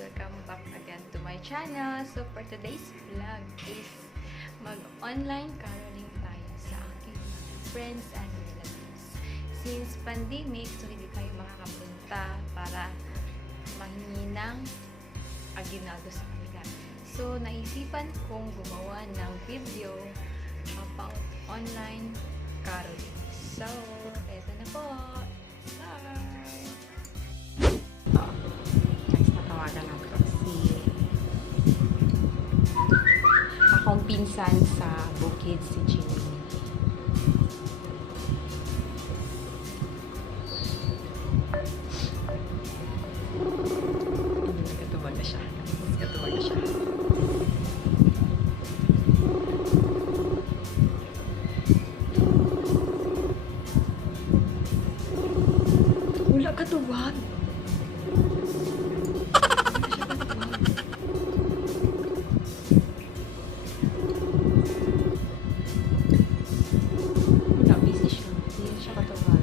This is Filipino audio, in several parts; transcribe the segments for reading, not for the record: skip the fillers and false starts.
Welcome back again to my channel. So for today's vlog is mag-online caroling tayo sa aking mga friends and relatives. Since pandemic, so hindi tayo makakapunta para mahingi ng aginaldo sa kanila. So naisipan kong gumawa ng video about online caroling. So, eto na po. Start! Next, natawagan ako si akong pinsan sa bukid, si Jimmy. Nagkatubag na siya. Wala katuwag. Wala, busy siya. Hindi siya katuwag.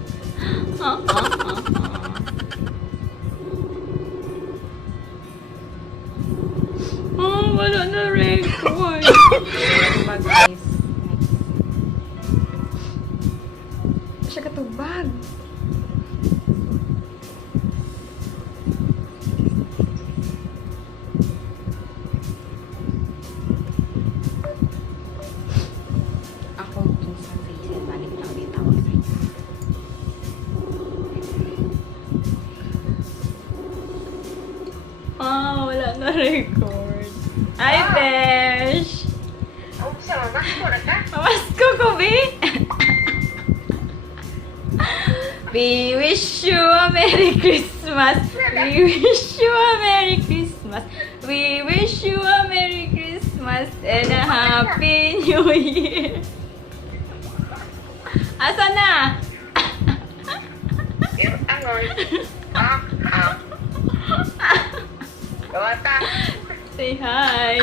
Wala na record. Katuwag, guys. Next. Siya katuwag. Akong pinsan sa isip, balik na ulit ako sa inyo. Wala na record. Ay, Besh! Pamasko ko, Be! We wish you a Merry Christmas! We wish you a Merry Christmas! We wish you a Merry Christmas and a Happy New Year! Asa na? Say hi!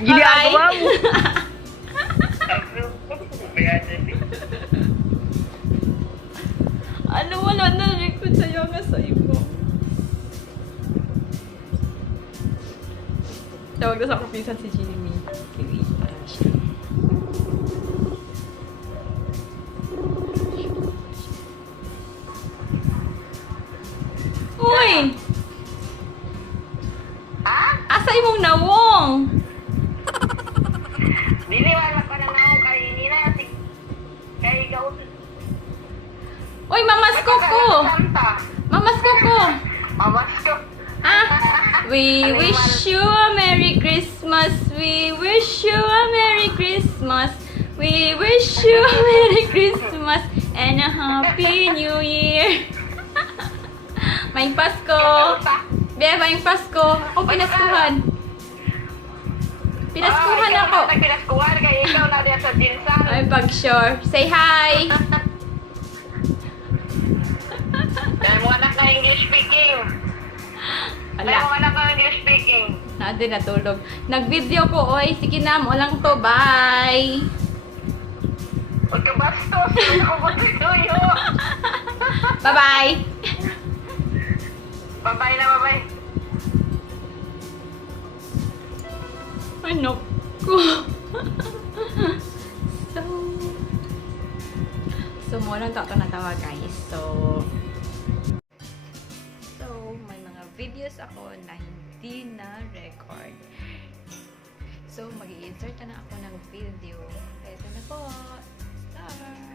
Ginagawa mo! Ano, wala na record sa'yo nga sa ibo. Tawag na sa akong pinsan si Jimmy. Kiwi, parang siya. Uy! Asa imong nawong? Dili wala pa na ako kay nina kay gaut. Uy, mamasko ko! Mamasko ko! Mamasko. We wish you a Merry Christmas. We wish you a Merry Christmas. We wish you a Merry Christmas and a Happy New Year. May Pasko. Be, may Pasko. Ako pinaskuhan. Pinaskuhan ako. Pinaskuhan kay ikaw na diyan sa dinsan. Ay, pag-sure. Say hi. Dahil mo anak na English speaking. Dahil mo Ala. anak na English speaking. Nadi natulog. Nag-video ko, oy. Sige na, mo lang to. Bye. Huwag ka bastos. Ako ba tuyo? Bye-bye. Babay na babay. Ano ko? So mo lang to natawa, guys. So, may mga videos ako na hindi na record. So, mag-i-insert na ako ng video. Ito na po. Start!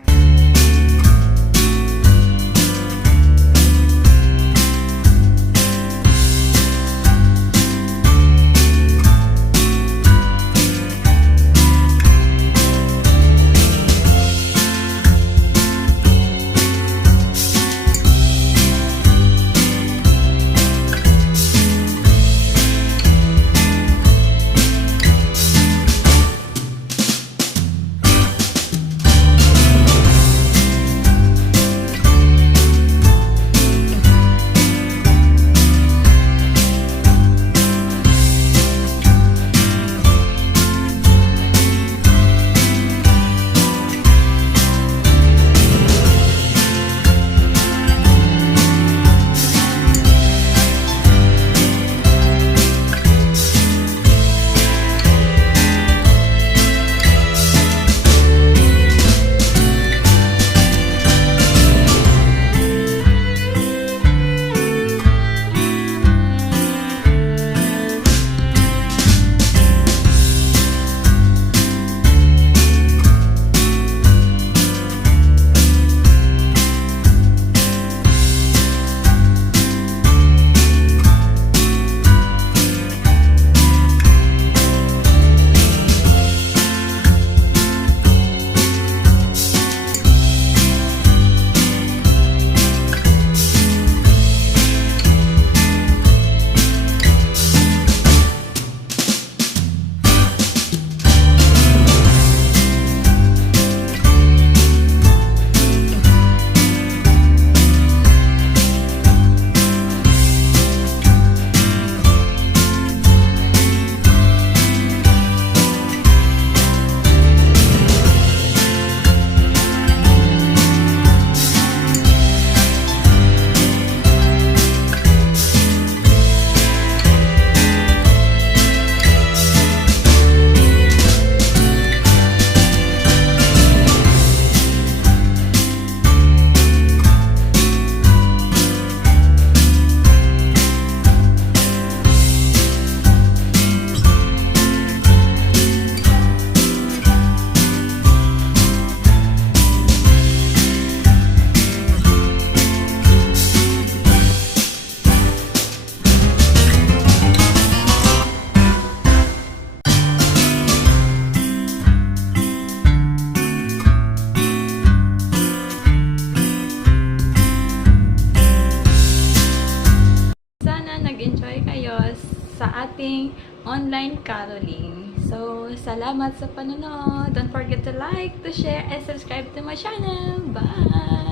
tayo sa ating online caroling. So, salamat sa panonood. Don't forget to like, to share, and subscribe to my channel. Bye!